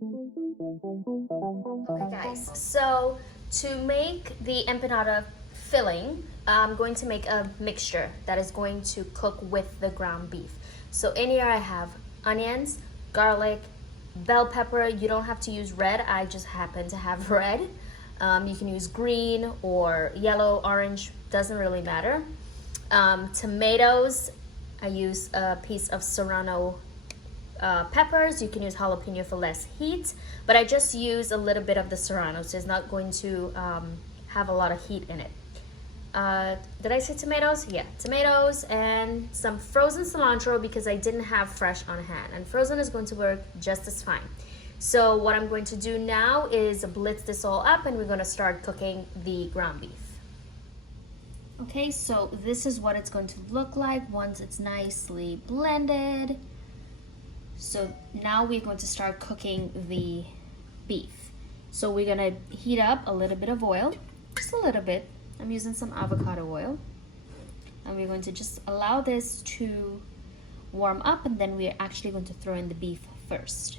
Okay guys, so to make the empanada filling, I'm going to make a mixture that is going to cook with the ground beef. So in here I have onions, garlic, bell pepper. You don't have to use red, I just happen to have red. You can use green or yellow, orange, doesn't really matter. Tomatoes, I use a piece of serrano peppers. You can use jalapeno for less heat, but I just use a little bit of the serrano, so it's not going to have a lot of heat in it. Did I say tomatoes? Yeah, tomatoes and some frozen cilantro because I didn't have fresh on hand, and frozen is going to work just as fine. So what I'm going to do now is blitz this all up, and we're going to start cooking the ground beef. Okay, so this is what it's going to look like once it's nicely blended. So now we're going to start cooking the beef. So we're gonna heat up a little bit of oil, just a little bit. I'm using some avocado oil. And we're going to just allow this to warm up, and then we're actually going to throw in the beef first.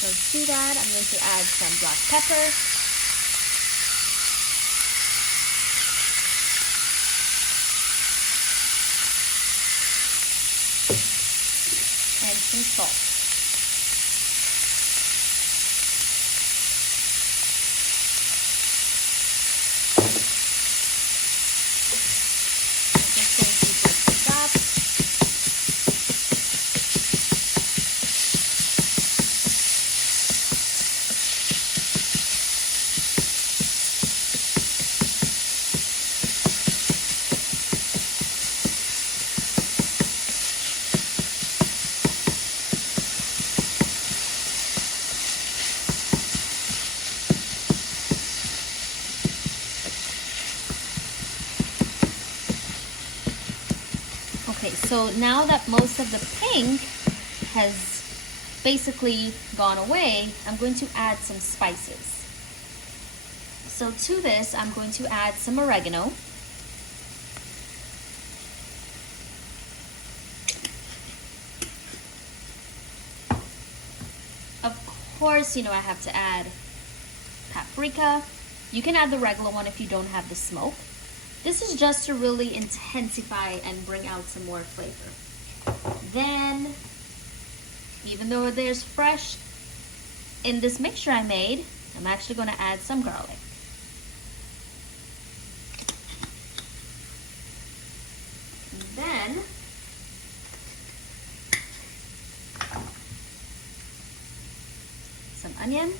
So to that, I'm going to add some black pepper. And some salt. Just going to mix this up. Okay, so now that most of the pink has basically gone away, I'm going to add some spices. So to this, I'm going to add some oregano. Of course, you know I have to add paprika. You can add the regular one if you don't have the smoke. This is just to really intensify and bring out some more flavor. Then, even though there's fresh in this mixture I made, I'm actually going to add some garlic. And then, some onion.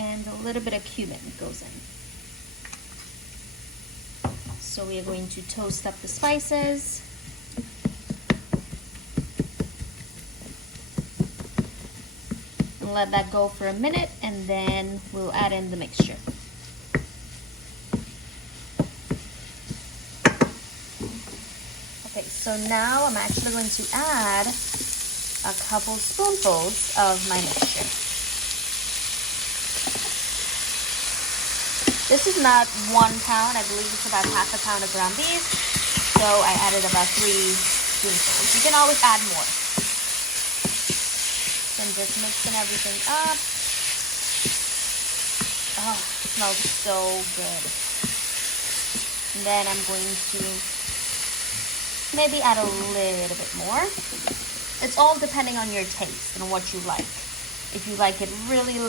And a little bit of cumin goes in. So we are going to toast up the spices. And let that go for a minute, and then we'll add in the mixture. Okay, so now I'm actually going to add a couple spoonfuls of my mixture. This is not 1 pound, I believe it's about half a pound of ground beef. So I added about 3 spoonfuls. You can always add more. So I'm just mixing everything up. Oh, it smells so good. And then I'm going to maybe add a little bit more. It's all depending on your taste and what you like. If you like it really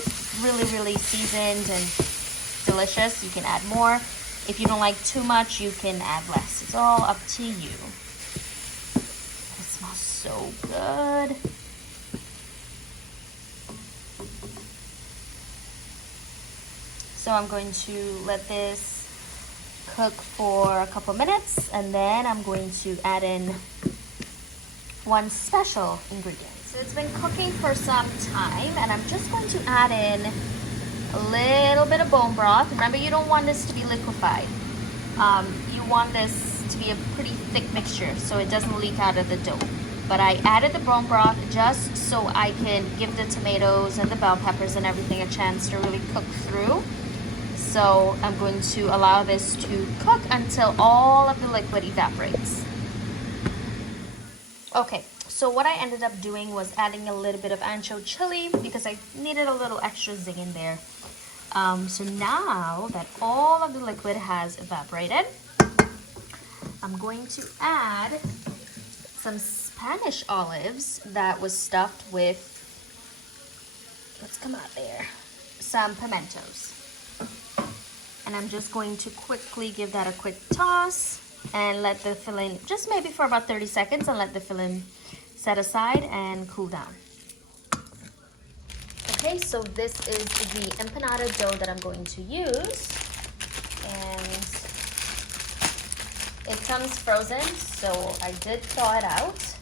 seasoned and delicious, you can add more. If you don't like too much, you can add less. It's all up to you. It smells so good. So I'm going to let this cook for a couple minutes, and then I'm going to add in one special ingredient. So it's been cooking for some time, and I'm just going to add in a little bit of bone broth. Remember, you don't want this to be liquefied. You want this to be a pretty thick mixture so it doesn't leak out of the dough. but I added the bone broth just so I can give the tomatoes and the bell peppers and everything a chance to really cook through. So I'm going to allow this to cook until all of the liquid evaporates. Okay, so what I ended up doing was adding a little bit of ancho chili because I needed a little extra zing in there. So now that all of the liquid has evaporated, I'm going to add some Spanish olives that was stuffed with, let's come out there, some pimentos. And I'm just going to quickly give that a quick toss and let the filling, just maybe for about 30 seconds, and let the filling set aside and cool down. Okay, so this is the empanada dough that I'm going to use, and it comes frozen, so I did thaw it out.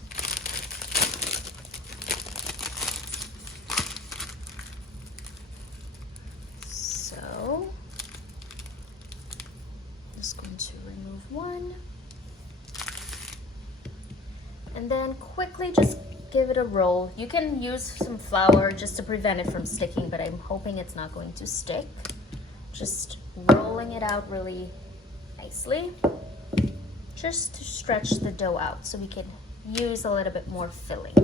So I'm just going to remove one, and then quickly just give it a roll. You can use some flour just to prevent it from sticking, but I'm hoping it's not going to stick. Just rolling it out really nicely, just to stretch the dough out so we can use a little bit more filling.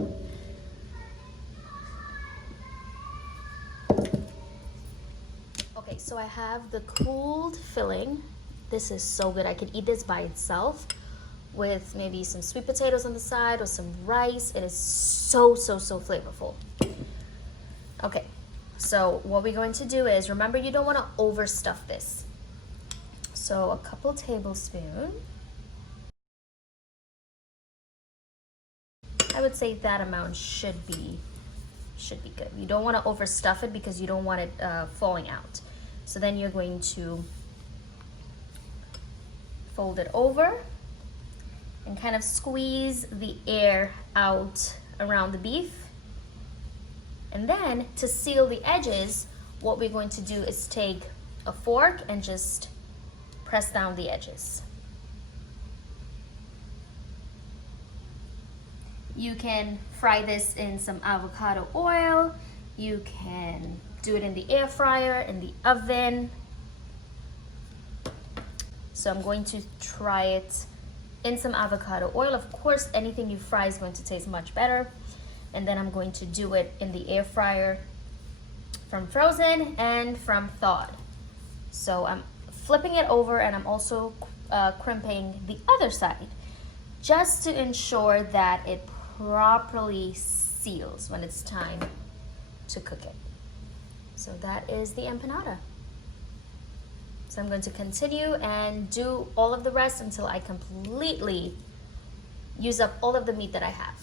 Okay, so I have the cooled filling. This is so good. I could eat this by itself with maybe some sweet potatoes on the side or some rice. It is so flavorful. Okay, so what we're going to do is, remember, you don't want to overstuff this. So a couple tablespoons. I would say that amount should be good. You don't want to overstuff it because you don't want it falling out. So then you're going to fold it over and kind of squeeze the air out around the beef. And then to seal the edges, what we're going to do is take a fork and just press down the edges. You can fry this in some avocado oil. You can do it in the air fryer, in the oven. So I'm going to try it in some avocado oil. Of course, anything you fry is going to taste much better. And then I'm going to do it in the air fryer from frozen and from thawed. So I'm flipping it over, and I'm also crimping the other side just to ensure that it properly seals when it's time to cook it. So that is the empanada. So I'm going to continue and do all of the rest until I completely use up all of the meat that I have.